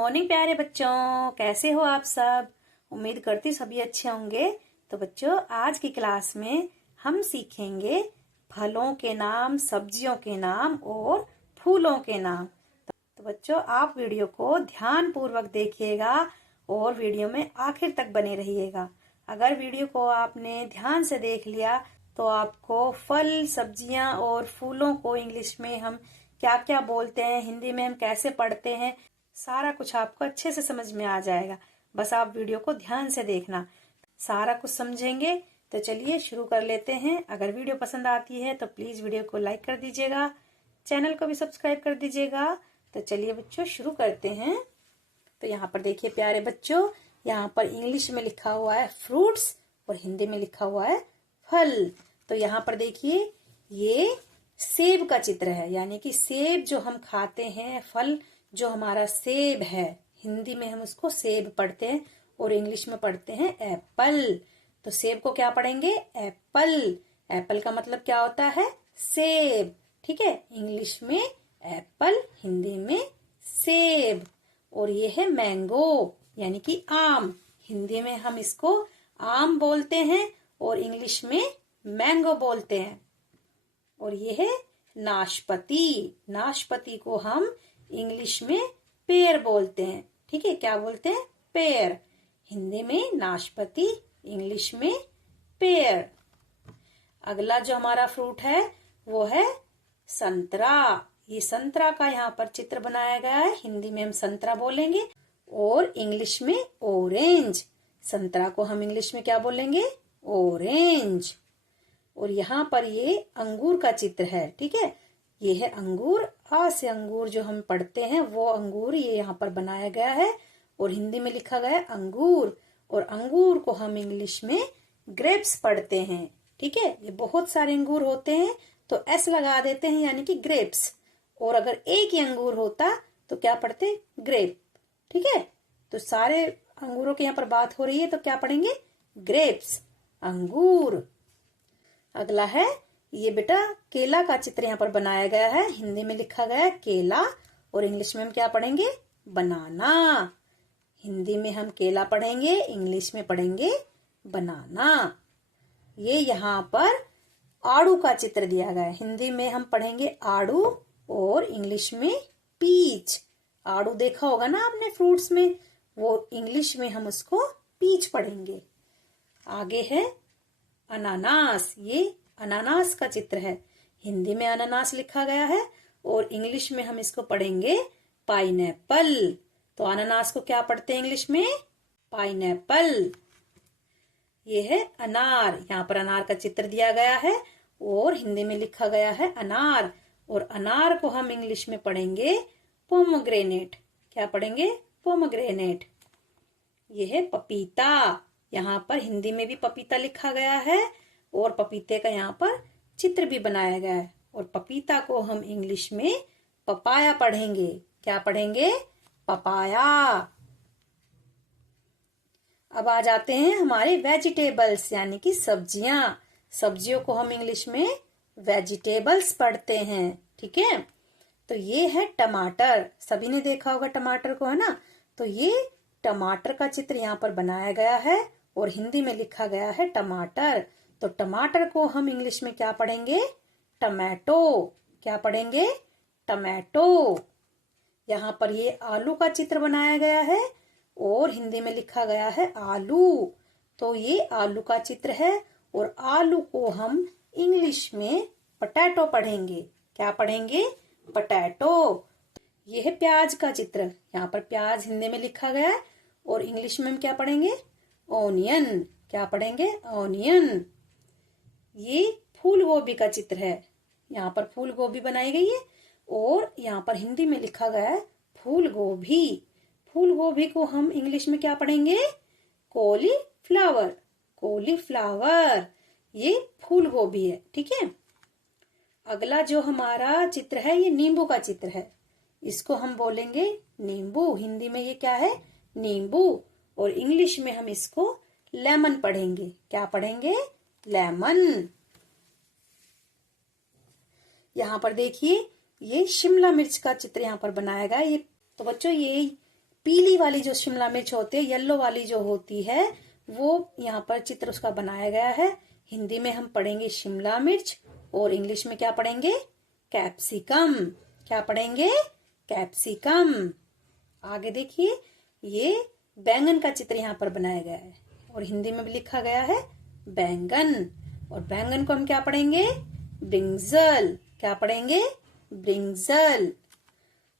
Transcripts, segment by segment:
Morning प्यारे बच्चों, कैसे हो आप सब। उम्मीद करती सभी अच्छे होंगे। तो बच्चों, आज की क्लास में हम सीखेंगे फलों के नाम, सब्जियों के नाम और फूलों के नाम। तो बच्चों, आप वीडियो को ध्यान पूर्वक देखिएगा और वीडियो में आखिर तक बने रहिएगा। अगर वीडियो को आपने ध्यान से देख लिया तो आपको फल, सब्जियां और फूलों को इंग्लिश में हम क्या क्या बोलते हैं, हिंदी में हम कैसे पढ़ते हैं, सारा कुछ आपको अच्छे से समझ में आ जाएगा। बस आप वीडियो को ध्यान से देखना, सारा कुछ समझेंगे। तो चलिए शुरू कर लेते हैं। अगर वीडियो पसंद आती है तो प्लीज वीडियो को लाइक कर दीजिएगा, चैनल को भी सब्सक्राइब कर दीजिएगा। तो चलिए बच्चों शुरू करते हैं। तो यहाँ पर देखिए प्यारे बच्चों, यहाँ पर इंग्लिश में लिखा हुआ है फ्रूट्स और हिंदी में लिखा हुआ है फल। तो यहाँ पर देखिए ये सेब का चित्र है, यानी कि सेब जो हम खाते हैं, फल जो हमारा सेब है, हिंदी में हम उसको सेब पढ़ते हैं और इंग्लिश में पढ़ते हैं एप्पल। तो सेब को क्या पढ़ेंगे? एप्पल। एप्पल का मतलब क्या होता है? सेब। ठीक है, इंग्लिश में एप्पल, हिंदी में सेब। और ये है मैंगो, यानी कि आम। हिंदी में हम इसको आम बोलते हैं और इंग्लिश में मैंगो बोलते हैं। और ये है नाशपाती। नाशपाती को हम इंग्लिश में पेयर बोलते हैं। ठीक है, क्या बोलते हैं? पेयर। हिंदी में नाशपाती, इंग्लिश में पेयर। अगला जो हमारा फ्रूट है वो है संतरा। ये संतरा का यहाँ पर चित्र बनाया गया है। हिंदी में हम संतरा बोलेंगे और इंग्लिश में ऑरेंज। संतरा को हम इंग्लिश में क्या बोलेंगे? ऑरेंज। और यहाँ पर ये अंगूर का चित्र है। ठीक है, ये है अंगूर। आ से अंगूर जो हम पढ़ते हैं वो अंगूर ये यहाँ पर बनाया गया है और हिंदी में लिखा गया है अंगूर। और अंगूर को हम इंग्लिश में ग्रेप्स पढ़ते हैं। ठीक है, ये बहुत सारे अंगूर होते हैं तो एस लगा देते हैं, यानी कि ग्रेप्स। और अगर एक ही अंगूर होता तो क्या पढ़ते? ग्रेप। ठीक है, तो सारे अंगूरों की यहाँ पर बात हो रही है तो क्या पढ़ेंगे? ग्रेप्स, अंगूर। अगला है ये बेटा केला का चित्र यहाँ पर बनाया गया है। हिंदी में लिखा गया है केला और इंग्लिश में हम क्या पढ़ेंगे? बनाना। हिंदी में हम केला पढ़ेंगे, इंग्लिश में पढ़ेंगे बनाना। ये यहाँ पर आड़ू का चित्र दिया गया है। हिंदी में हम पढ़ेंगे आड़ू और इंग्लिश में पीच। आड़ू देखा होगा ना आपने फ्रूट्स में, वो इंग्लिश में हम उसको पीच पढ़ेंगे। आगे है अनानास। ये अनानास का चित्र है। हिंदी में अनानास लिखा गया है और इंग्लिश में हम इसको पढ़ेंगे पाइनएप्पल। तो अनानास को क्या पढ़ते हैं इंग्लिश में? पाइनएप्पल। ये है अनार। यहाँ पर अनार का चित्र दिया गया है और हिंदी में लिखा गया है अनार। और अनार को हम इंग्लिश में पढ़ेंगे पोमोग्रेनेट। क्या पढ़ेंगे? पोमोग्रेनेट। ये है पपीता। यहाँ पर हिंदी में भी पपीता लिखा गया है और पपीते का यहाँ पर चित्र भी बनाया गया है। और पपीता को हम इंग्लिश में पपाया पढ़ेंगे। क्या पढ़ेंगे? पपाया। अब आ जाते हैं हमारे वेजिटेबल्स, यानी कि सब्जियां। सब्जियों को हम इंग्लिश में वेजिटेबल्स पढ़ते हैं। ठीक है, तो ये है टमाटर। सभी ने देखा होगा टमाटर को, है ना। तो ये टमाटर का चित्र यहाँ पर बनाया गया है और हिंदी में लिखा गया है टमाटर। तो टमाटर को हम इंग्लिश में क्या पढ़ेंगे? टमाटो। क्या पढ़ेंगे? टमाटो। यहाँ पर ये आलू का चित्र बनाया गया है और हिंदी में लिखा गया है आलू। तो ये आलू का चित्र है और आलू को हम इंग्लिश में पोटैटो पढ़ेंगे। क्या पढ़ेंगे? पोटैटो। ये है प्याज का चित्र। यहाँ पर प्याज हिंदी में लिखा गया है और इंग्लिश में हम क्या पढ़ेंगे? ऑनियन। क्या पढ़ेंगे? ऑनियन। ये फूल गोभी का चित्र है। यहाँ पर फूल गोभी बनाई गई है और यहाँ पर हिंदी में लिखा गया है फूल गोभी। फूल गोभी को हम इंग्लिश में क्या पढ़ेंगे? कॉलीफ्लावर। कॉलीफ्लावर। ये फूल गोभी है। ठीक है, अगला जो हमारा चित्र है ये नींबू का चित्र है। इसको हम बोलेंगे नींबू। हिंदी में ये क्या है? नींबू। और इंग्लिश में हम इसको लेमन पढ़ेंगे। क्या पढ़ेंगे? लेमन। यहाँ पर देखिए ये शिमला मिर्च का चित्र यहाँ पर बनाया गया है। ये तो बच्चों ये पीली वाली जो शिमला मिर्च होती है, येलो वाली जो होती है, वो यहाँ पर चित्र उसका बनाया गया है। हिंदी में हम पढ़ेंगे शिमला मिर्च और इंग्लिश में क्या पढ़ेंगे? कैप्सिकम। क्या पढ़ेंगे? कैप्सिकम। आगे देखिए, ये बैंगन का चित्र यहाँ पर बनाया गया है और हिंदी में भी लिखा गया है बैंगन। और बैंगन को हम क्या पढ़ेंगे? ब्रिंजल। क्या पढ़ेंगे? ब्रिंजल।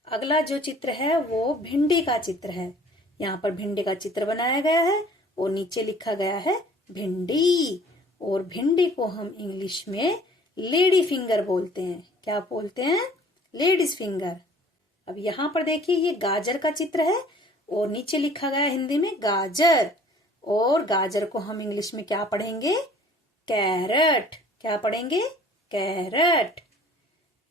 अगला जो चित्र है वो भिंडी का चित्र है। यहाँ पर भिंडी का चित्र बनाया गया है और नीचे लिखा गया है भिंडी। और भिंडी को हम इंग्लिश में लेडी फिंगर बोलते हैं। क्या बोलते हैं? Ladies finger. अब यहाँ पर देखिए, ये गाजर का चित्र है और नीचे लिखा गया हिंदी में गाजर। और गाजर को हम इंग्लिश में क्या पढ़ेंगे? कैरट। क्या पढ़ेंगे? कैरट।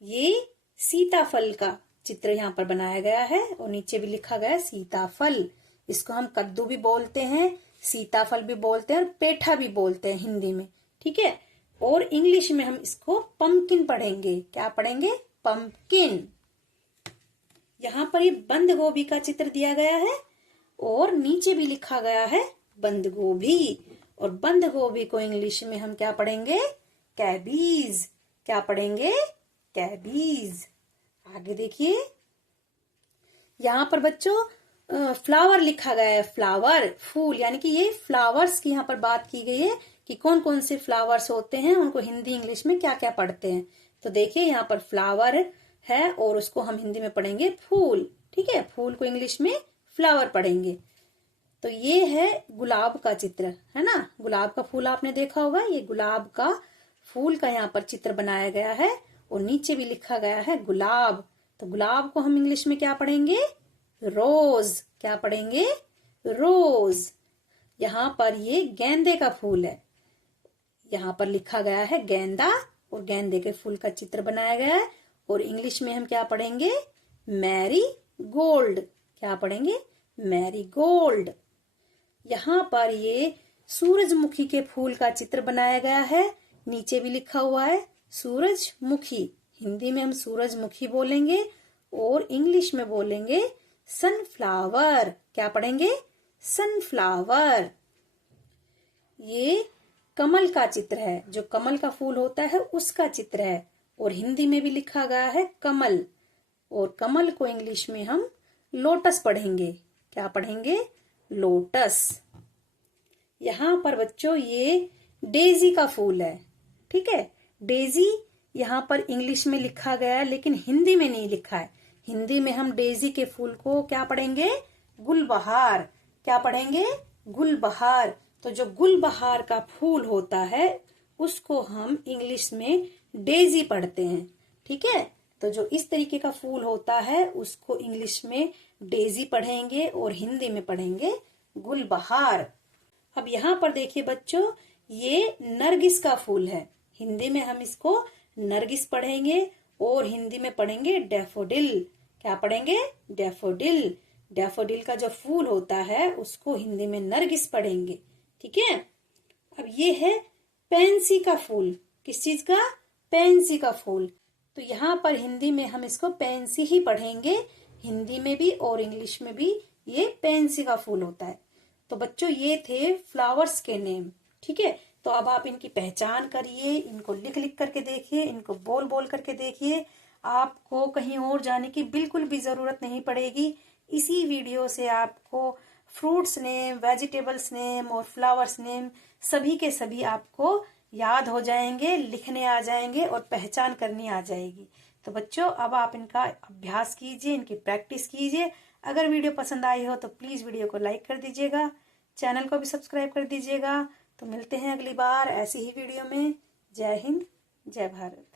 ये सीताफल का चित्र यहाँ पर बनाया गया है और नीचे भी लिखा गया है सीताफल। इसको हम कद्दू भी बोलते हैं, सीताफल भी बोलते हैं और पेठा भी बोलते हैं हिंदी में। ठीक है। और इंग्लिश में हम इसको पंपकिन पढ़ेंगे। क्या पढ़ेंगे? पंपकिन। यहाँ पर ये बंद गोभी का चित्र दिया गया है और नीचे भी लिखा गया है बंद गोभी। और बंद गोभी को इंग्लिश में हम क्या पढ़ेंगे? कैबीज। क्या पढ़ेंगे? कैबीज। आगे देखिए, यहाँ पर बच्चों फ्लावर लिखा गया है। फ्लावर, फूल, यानी कि ये फ्लावर्स की यहाँ पर बात की गई है कि कौन कौन से फ्लावर्स होते हैं, उनको हिंदी इंग्लिश में क्या क्या पढ़ते हैं। तो देखिए, यहाँ पर फ्लावर है और उसको हम हिंदी में पढ़ेंगे फूल। ठीक है। फूल को इंग्लिश में फ्लावर पढ़ेंगे। तो ये है गुलाब का चित्र, है ना। गुलाब का फूल आपने देखा होगा। ये गुलाब का फूल का यहाँ पर चित्र बनाया गया है और नीचे भी लिखा गया है गुलाब। तो गुलाब को हम इंग्लिश में क्या पढ़ेंगे? रोज। क्या पढ़ेंगे? रोज। यहाँ पर ये गेंदे का फूल है। यहाँ पर लिखा गया है गेंदा और गेंदे के फूल का चित्र बनाया गया है और इंग्लिश में हम क्या पढ़ेंगे? Marie Gold. क्या पढ़ेंगे? Marie Gold. यहाँ पर ये सूरजमुखी के फूल का चित्र बनाया गया है। नीचे भी लिखा हुआ है सूरजमुखी। हिंदी में हम सूरजमुखी बोलेंगे और इंग्लिश में बोलेंगे सनफ्लावर। क्या पढ़ेंगे? सनफ्लावर। ये कमल का चित्र है। जो कमल का फूल होता है उसका चित्र है और हिंदी में भी लिखा गया है कमल। और कमल को इंग्लिश में हम लोटस पढ़ेंगे। क्या पढ़ेंगे? लोटस। यहाँ पर बच्चों ये डेजी का फूल है। ठीक है। डेजी यहाँ पर इंग्लिश में लिखा गया है लेकिन हिंदी में नहीं लिखा है। हिंदी में हम डेजी के फूल को क्या पढ़ेंगे? गुलबहार। क्या पढ़ेंगे? गुलबहार। तो जो गुलबहार का फूल होता है उसको हम इंग्लिश में डेजी पढ़ते हैं। ठीक है। तो जो इस तरीके का फूल होता है उसको इंग्लिश में डेजी पढ़ेंगे और हिंदी में पढ़ेंगे गुलबहार। अब यहाँ पर देखिए बच्चों, ये नरगिस का फूल है। हिंदी में हम इसको नरगिस पढ़ेंगे और हिंदी में पढ़ेंगे डैफोडिल। क्या पढ़ेंगे? डैफोडिल। डैफोडिल का जो फूल होता है उसको हिंदी में नरगिस पढ़ेंगे। ठीक है। अब ये है पेंसी का फूल। किस चीज का? पेंसी का फूल। तो यहाँ पर हिंदी में हम इसको पेंसी ही पढ़ेंगे। हिंदी में भी और इंग्लिश में भी ये पेंसी का फूल होता है। तो बच्चों ये थे फ्लावर्स के नेम। ठीक है। तो अब आप इनकी पहचान करिए, इनको लिख लिख करके देखिए, इनको बोल बोल करके देखिए। आपको कहीं और जाने की बिल्कुल भी जरूरत नहीं पड़ेगी। इसी वीडियो से आपको फ्रूट्स नेम, वेजिटेबल्स नेम और फ्लावर्स नेम सभी के सभी आपको याद हो जाएंगे, लिखने आ जाएंगे और पहचान करनी आ जाएगी। तो बच्चों अब आप इनका अभ्यास कीजिए, इनकी प्रैक्टिस कीजिए। अगर वीडियो पसंद आई हो तो प्लीज वीडियो को लाइक कर दीजिएगा, चैनल को भी सब्सक्राइब कर दीजिएगा। तो मिलते हैं अगली बार ऐसी ही वीडियो में। जय हिंद, जय भारत।